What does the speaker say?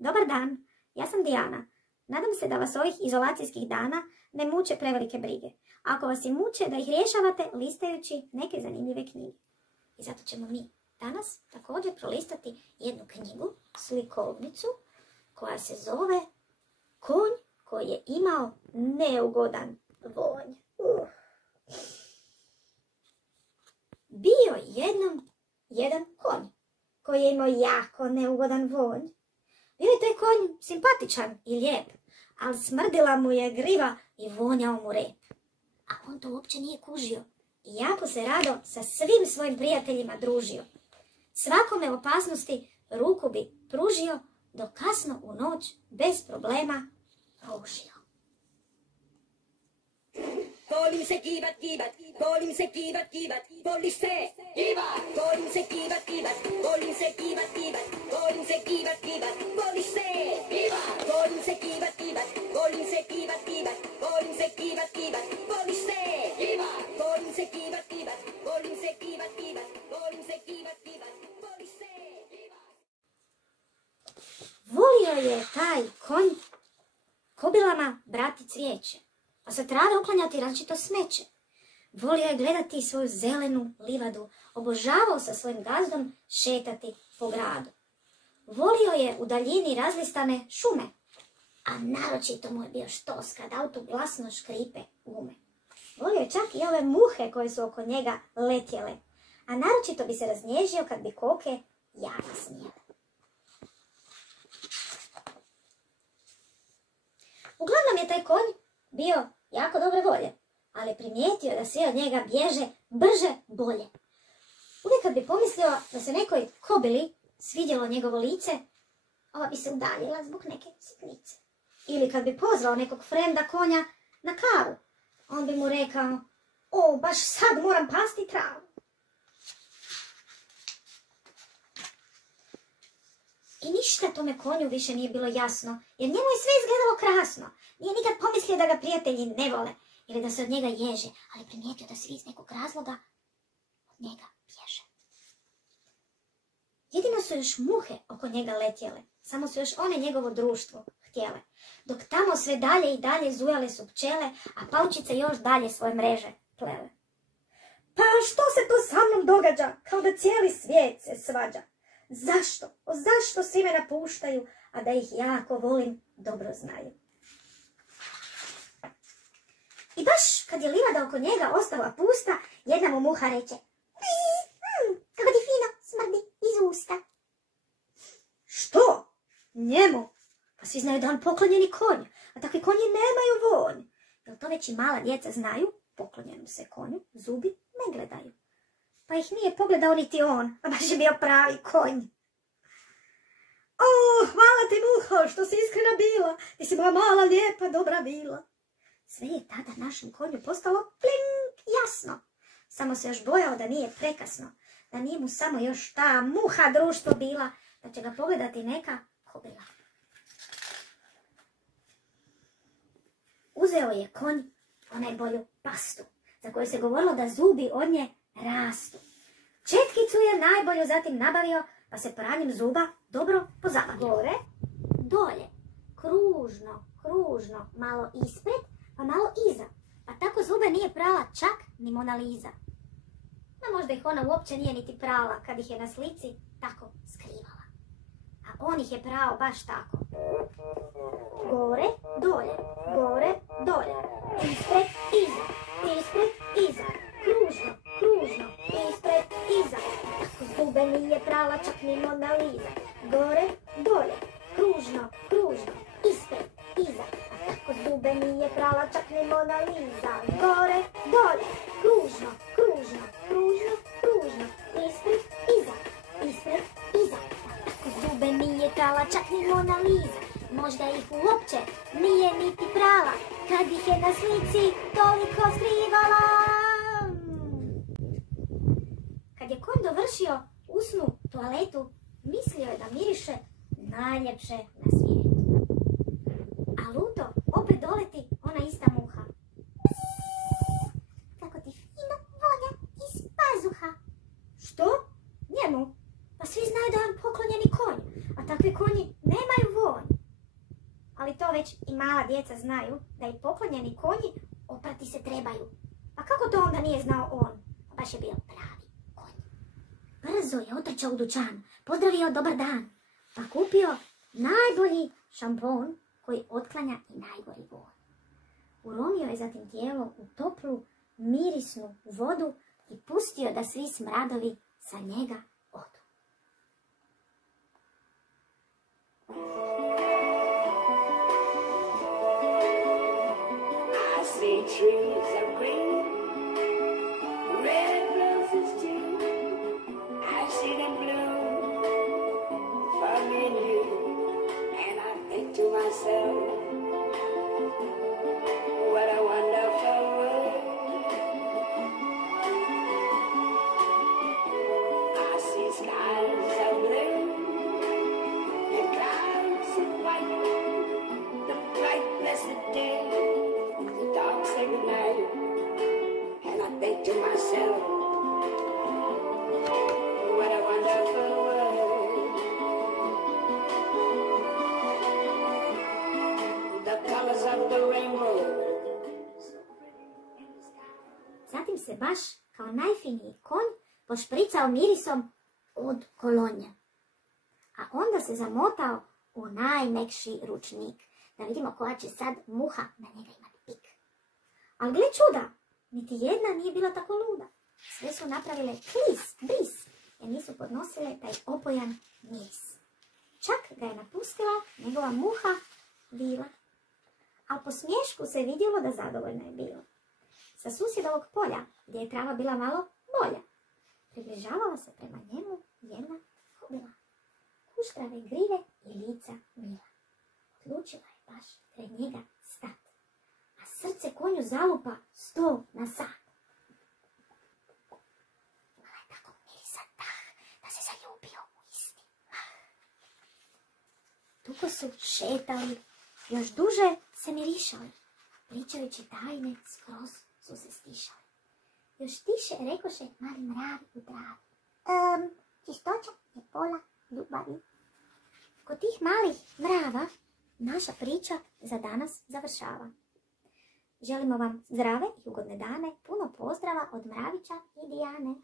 Dobar dan, ja sam Dijana. Nadam se da vas ovih izolacijskih dana ne muče prevelike brige. Ako vas i muče, da ih rješavate listajući neke zanimljive knjige. I zato ćemo mi danas također prolistati jednu knjigu, slikovnicu, koja se zove Konj koji je imao neugodan vonj. Bio je jednom jedan konj koji je imao jako neugodan vonj. Bio je taj konj simpatičan i lijep, ali smrdila mu je griva i vonjao mu rep. A on to uopće nije kužio i jako se rado sa svim svojim prijateljima družio. Svakome opasnosti ruku bi pružio, dok kasno u noć bez problema ružio. Volim se kibat, volim se kibat, voliš se kibat, volim se kibat, volim se kibat, volim se kibat, voliš se kibat, volim se kibat, volim se kibat, volim se kibat, voliš se kibat, volim se kibat, volim se kibat, volim se kibat, voliš se kibat. Volio je taj konj kobilama brati cvijeće, a sa trave uklanjati različito smeće. Volio je gledati svoju zelenu livadu, obožavao sa svojim gazdom šetati po gradu. Volio je u daljini razlistane šume, a naročito mu je bio štos kad auto glasno škripe gume. Volio je čak i ove muhe koje su oko njega letjele, a naročito bi se raznježio kad bi koke jaja snijele. Uglavnom je taj konj bio jako dobre volje, ali primijetio da svi od njega bježe brže bolje. Uvijek kad bi pomislio da se nekoj kobili svidjelo njegovo lice, ova bi se udaljila zbog neke sitnice. Ili kad bi pozvao nekog frenda konja na kavu, on bi mu rekao: o, baš sad moram pasti travu. I ništa tome konju više nije bilo jasno, jer njemu je sve izgledalo krasno. Nije nikad pomislio da ga prijatelji ne vole ili da se od njega ježe, ali primijetio da svi iz nekog razloga od njega bježe. Jedino su još muhe oko njega letjele, samo su još one njegovo društvo htjele. Dok tamo sve dalje i dalje zujale su pčele, a paučice još dalje svoje mreže plele. Pa što se to sa mnom događa, kao da cijeli svijet se svađa? Zašto svi me napuštaju, a da ih jako volim dobro znaju? I baš kad je livada oko njega ostala pusta, jedna mu muha reče: kako ti fino smrdi iz usta. Što? Njemu? Pa svi znaju da on poklonjeni konj, a takvi konji nemaju vonj. Jel to već i mala djeca znaju? Poklonjenom se konju zubi ne gledaju. Pa ih nije pogledao niti on, a baš je bio pravi konj. O, hvala ti muho, što si iskrena bila, ti si moja mala, lijepa, dobra vila. Sve je tada našem konju postalo plink jasno. Samo se još bojao da nije prekasno, da nije mu samo još ta muha društvo bila, da će ga pogledati neka kobila. Uzeo je konj ponajbolju pastu, za koju se govorilo da zubi od nje rastu. Četkicu je najbolju zatim nabavio, pa se pranjem zuba dobro pozabavio. Gore, dolje, kružno, malo ispred, pa malo iza. Pa tako zube nije prala čak ni Mona Lisa. No možda ih ona uopće nije niti prala kad ih je na slici tako skrivala. A on ih je prao baš tako. Gore, dolje, ispred, iza, kružno, ispred, iza. Tako zube nije prala čak ni Mona Lisa. Gore, dolje, kružno, ispred, iza. Tako zube nije prala čak ni Mona Lisa. Gore, dolje, kružno, ispred, iza. Tako zube nije prala čak ni Mona Lisa. Možda ih uopće nije niti prala, kad ih je na slici toliko skrivala. Kad je konj dovršio usnu toaletu, mislio je da miriše najljepše na svijetu. A luto opet doleti ona ista muha. Kako ti fino vonja iz pazuha. Što? Njemu? Pa svi znaju da je on poklonjeni konj, a takvi konji nemaju vonj. već i mala djeca znaju da i poklonjeni konji oprati se trebaju. A kako to onda nije znao on? Baš je bio pravi konj. Brzo je otrčao u dućan, pozdravio dobar dan, pa kupio najbolji šampon koji otklanja i najgori von. Uromio je zatim tijelo u toplu, mirisnu vodu i pustio da svi smradovi sa njega odu. I see trees of green, red roses too. I see them bloom for me and you. And I think to myself, what a wonderful world. I see skies of blue and clouds of white, the bright blessed day, the dark sacred night. And I think to myself, what a wonderful world. The colors of the rainbow, so pretty in the sky. Zatim se baš kao najfiniji konj pošpricao mirisom od kolonje. A onda se zamotao u najmekši ručnik, da vidimo koja će sad muha na njega imati pik. Ali gle čuda, niti jedna nije bila tako luda. Sve su napravile klis, bris, jer nisu podnosile taj opojan miris. Čak ga je napustila njegova muha Vila. A po smješku se vidjelo da zadovoljno je bilo. Sa susjedovog polja, gdje je trava bila malo bolja, približavala se prema njemu jedna kobila. Kuštrave grive i lica mila. Odlučila je baš pred njega stat, a srce konju zalupa 100 na sat. Imala je tako mirisan dah da se zaljubio u isti mah. Dugo su šetali, još duže se mirišali, pričajući tajne skroz su se stišali. Još tiše rekoše mali mravi u travi. Čistoća je pola ljubavi. Kod tih malih mrava naša priča za danas završava. Želimo vam zdrave i ugodne dane, puno pozdrava od Mravića i Dijane.